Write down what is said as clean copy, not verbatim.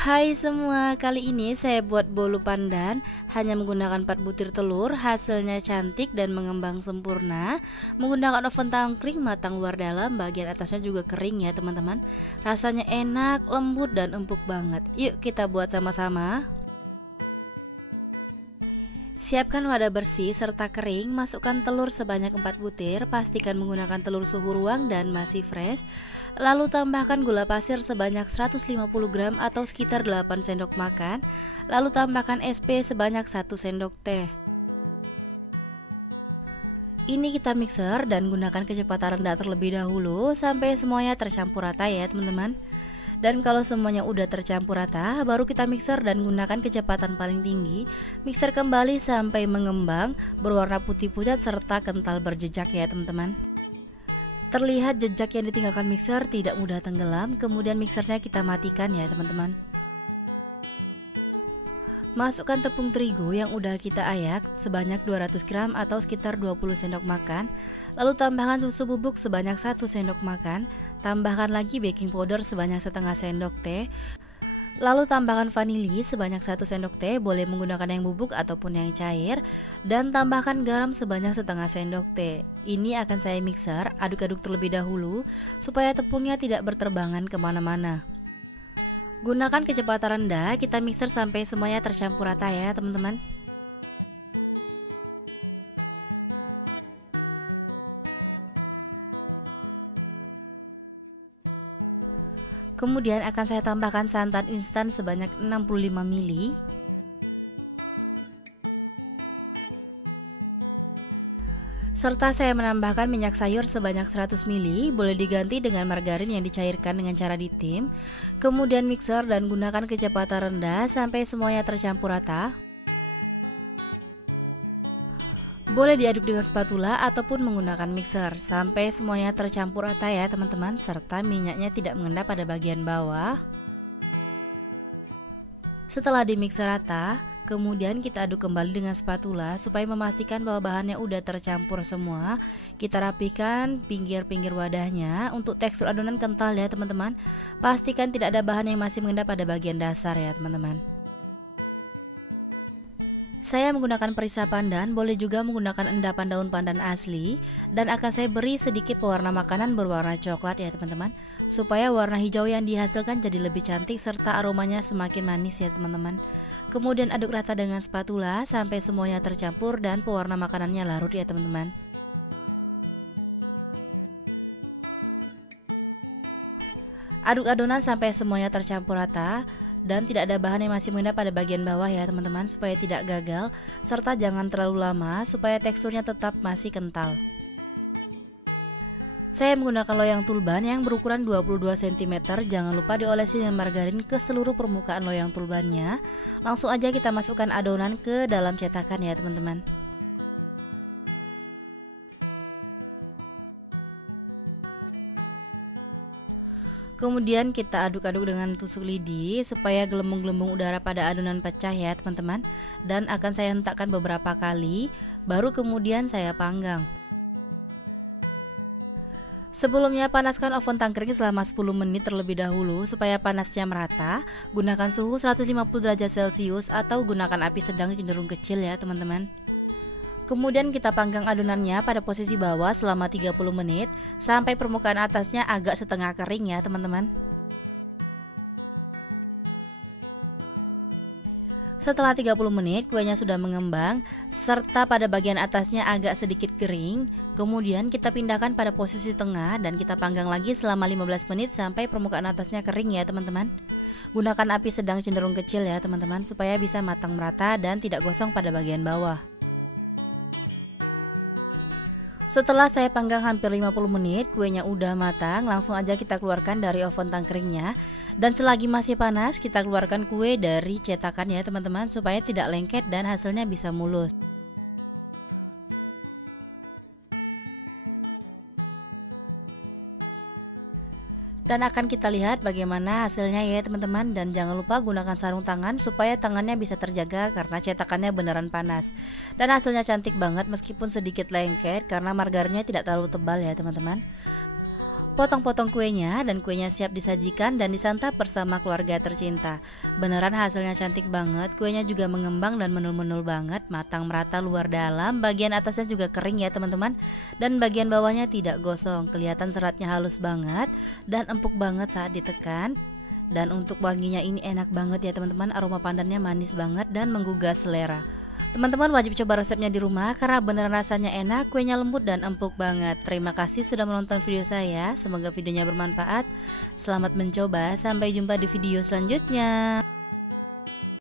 Hai semua, kali ini saya buat bolu pandan hanya menggunakan 4 butir telur. Hasilnya cantik dan mengembang sempurna. Menggunakan oven tangkring matang luar dalam, bagian atasnya juga kering ya teman-teman. Rasanya enak, lembut dan empuk banget. Yuk kita buat sama-sama. Siapkan wadah bersih serta kering, masukkan telur sebanyak 4 butir, pastikan menggunakan telur suhu ruang dan masih fresh. Lalu tambahkan gula pasir sebanyak 150 gram atau sekitar 8 sendok makan. Lalu tambahkan SP sebanyak 1 sendok teh. Ini kita mixer dan gunakan kecepatan rendah terlebih dahulu sampai semuanya tercampur rata ya teman-teman. Dan kalau semuanya udah tercampur rata, baru kita mixer dan gunakan kecepatan paling tinggi. Mixer kembali sampai mengembang, berwarna putih pucat serta kental berjejak ya teman-teman. Terlihat jejak yang ditinggalkan mixer tidak mudah tenggelam, kemudian mixernya kita matikan ya teman-teman. Masukkan tepung terigu yang udah kita ayak sebanyak 200 gram atau sekitar 20 sendok makan. Lalu tambahkan susu bubuk sebanyak 1 sendok makan. Tambahkan lagi baking powder sebanyak setengah sendok teh. Lalu tambahkan vanili sebanyak 1 sendok teh, boleh menggunakan yang bubuk ataupun yang cair. Dan tambahkan garam sebanyak setengah sendok teh. Ini akan saya mixer, aduk-aduk terlebih dahulu supaya tepungnya tidak berterbangan kemana-mana. Gunakan kecepatan rendah, kita mixer sampai semuanya tercampur rata ya teman-teman. Kemudian akan saya tambahkan santan instan sebanyak 65 ml. Serta saya menambahkan minyak sayur sebanyak 100 ml, boleh diganti dengan margarin yang dicairkan dengan cara ditim. Kemudian mixer dan gunakan kecepatan rendah sampai semuanya tercampur rata. Boleh diaduk dengan spatula ataupun menggunakan mixer sampai semuanya tercampur rata ya teman-teman, serta minyaknya tidak mengendap pada bagian bawah. Setelah dimixer rata, kemudian kita aduk kembali dengan spatula supaya memastikan bahwa bahannya udah tercampur semua. Kita rapikan pinggir-pinggir wadahnya. Untuk tekstur adonan kental ya teman-teman. Pastikan tidak ada bahan yang masih mengendap pada bagian dasar ya teman-teman. Saya menggunakan perisa pandan, boleh juga menggunakan endapan daun pandan asli. Dan akan saya beri sedikit pewarna makanan berwarna coklat ya teman-teman, supaya warna hijau yang dihasilkan jadi lebih cantik serta aromanya semakin manis ya teman-teman. Kemudian aduk rata dengan spatula sampai semuanya tercampur dan pewarna makanannya larut ya teman-teman. Aduk adonan sampai semuanya tercampur rata dan tidak ada bahan yang masih mengendap pada bagian bawah ya teman-teman, supaya tidak gagal, serta jangan terlalu lama supaya teksturnya tetap masih kental. Saya menggunakan loyang tulban yang berukuran 22 cm. Jangan lupa diolesi dengan margarin ke seluruh permukaan loyang tulbannya. Langsung aja kita masukkan adonan ke dalam cetakan ya teman-teman. Kemudian kita aduk-aduk dengan tusuk lidi supaya gelembung-gelembung udara pada adonan pecah ya teman-teman. Dan akan saya hentakkan beberapa kali, baru kemudian saya panggang. Sebelumnya panaskan oven tangkring selama 10 menit terlebih dahulu supaya panasnya merata. Gunakan suhu 150 derajat Celcius atau gunakan api sedang cenderung kecil ya teman-teman. Kemudian kita panggang adonannya pada posisi bawah selama 30 menit sampai permukaan atasnya agak setengah kering ya teman-teman. Setelah 30 menit kuenya sudah mengembang serta pada bagian atasnya agak sedikit kering. Kemudian kita pindahkan pada posisi tengah dan kita panggang lagi selama 15 menit sampai permukaan atasnya kering ya teman-teman. Gunakan api sedang cenderung kecil ya teman-teman supaya bisa matang merata dan tidak gosong pada bagian bawah. Setelah saya panggang hampir 50 menit, kuenya udah matang, langsung aja kita keluarkan dari oven tangkringnya. Dan selagi masih panas, kita keluarkan kue dari cetakan ya teman-teman, supaya tidak lengket dan hasilnya bisa mulus. Dan akan kita lihat bagaimana hasilnya ya teman-teman. Dan jangan lupa gunakan sarung tangan supaya tangannya bisa terjaga karena cetakannya beneran panas. Dan hasilnya cantik banget meskipun sedikit lengket karena margarinnya tidak terlalu tebal ya teman-teman. Potong-potong kuenya dan kuenya siap disajikan dan disantap bersama keluarga tercinta. Beneran hasilnya cantik banget, kuenya juga mengembang dan menul-menul banget, matang merata luar dalam, bagian atasnya juga kering ya teman-teman. Dan bagian bawahnya tidak gosong, kelihatan seratnya halus banget dan empuk banget saat ditekan. Dan untuk wanginya ini enak banget ya teman-teman, aroma pandannya manis banget dan menggugah selera. Teman-teman wajib coba resepnya di rumah karena beneran rasanya enak, kuenya lembut dan empuk banget. Terima kasih sudah menonton video saya, semoga videonya bermanfaat. Selamat mencoba, sampai jumpa di video selanjutnya.